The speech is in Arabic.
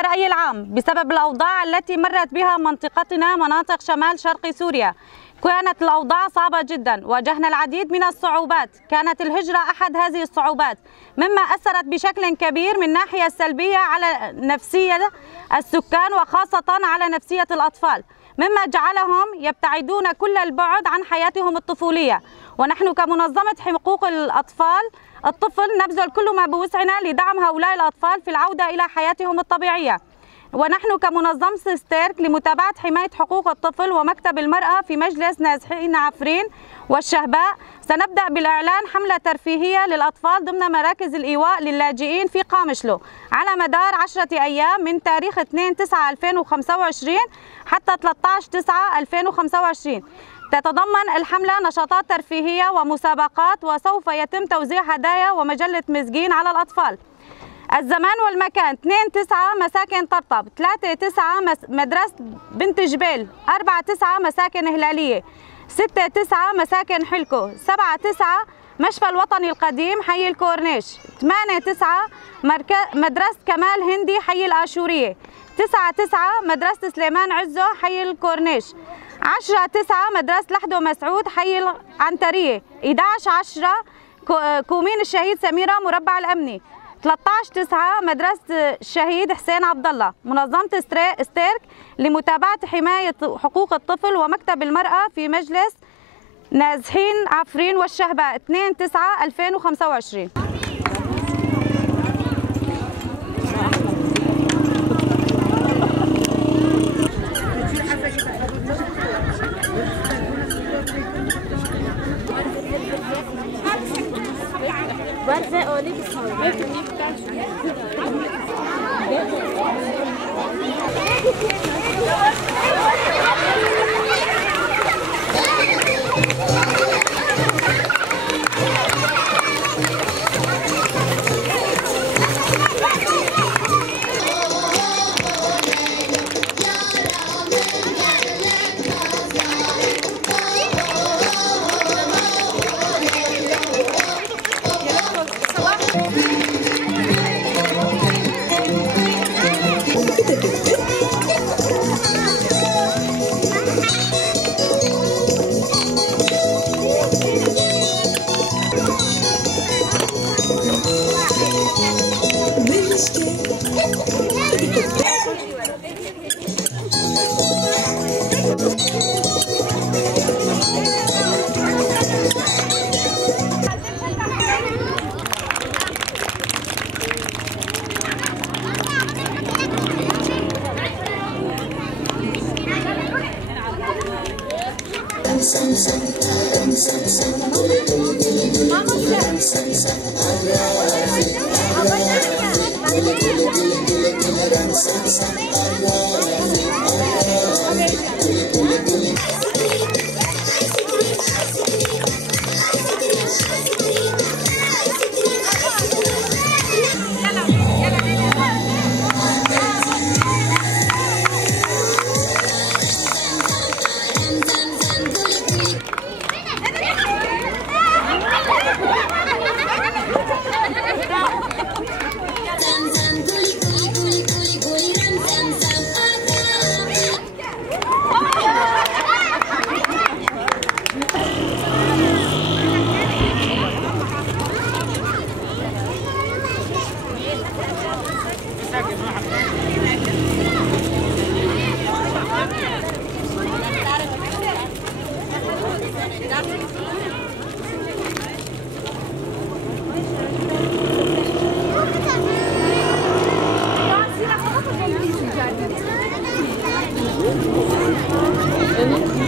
الرأي العام بسبب الأوضاع التي مرت بها منطقتنا مناطق شمال شرق سوريا. كانت الأوضاع صعبة جدا، واجهنا العديد من الصعوبات، كانت الهجرة أحد هذه الصعوبات مما أثرت بشكل كبير من الناحية السلبية على نفسية السكان وخاصة على نفسية الأطفال، مما جعلهم يبتعدون كل البعد عن حياتهم الطفولية. ونحن كمنظمة حقوق الطفل نبذل كل ما بوسعنا لدعم هؤلاء الأطفال في العودة إلى حياتهم الطبيعية. ونحن كمنظمة ستيرك لمتابعة حماية حقوق الطفل ومكتب المرأة في مجلس نازحين عفرين والشهباء سنبدأ بالإعلان حملة ترفيهية للأطفال ضمن مراكز الإيواء للاجئين في قامشلو على مدار 10 أيام من تاريخ 2/9/2025 حتى 13/9/2025. تتضمن الحملة نشاطات ترفيهية ومسابقات، وسوف يتم توزيع هدايا ومجلة مسجين على الأطفال. الزمان والمكان: 2/9 مساكن طرطب، 3/9 مدرسة بنت جبيل، 4/9 مساكن هلالية، 6/9 مساكن حلكو، 7/9 مشفى الوطني القديم حي الكورنيش، 8/9 مدرسة كمال هندي حي الآشورية، 9/9 مدرسة سليمان عزو حي الكورنيش، 10/9 مدرسة لحدو مسعود حي العنترية، 11/10 كومين الشهيد سميرة مربع الأمني، 13/9 مدرسة الشهيد حسين عبد الله. منظمة ستيرك لمتابعة حماية حقوق الطفل ومكتب المرأة في مجلس نازحين عفرين والشهباء 2/9/2025. Evet.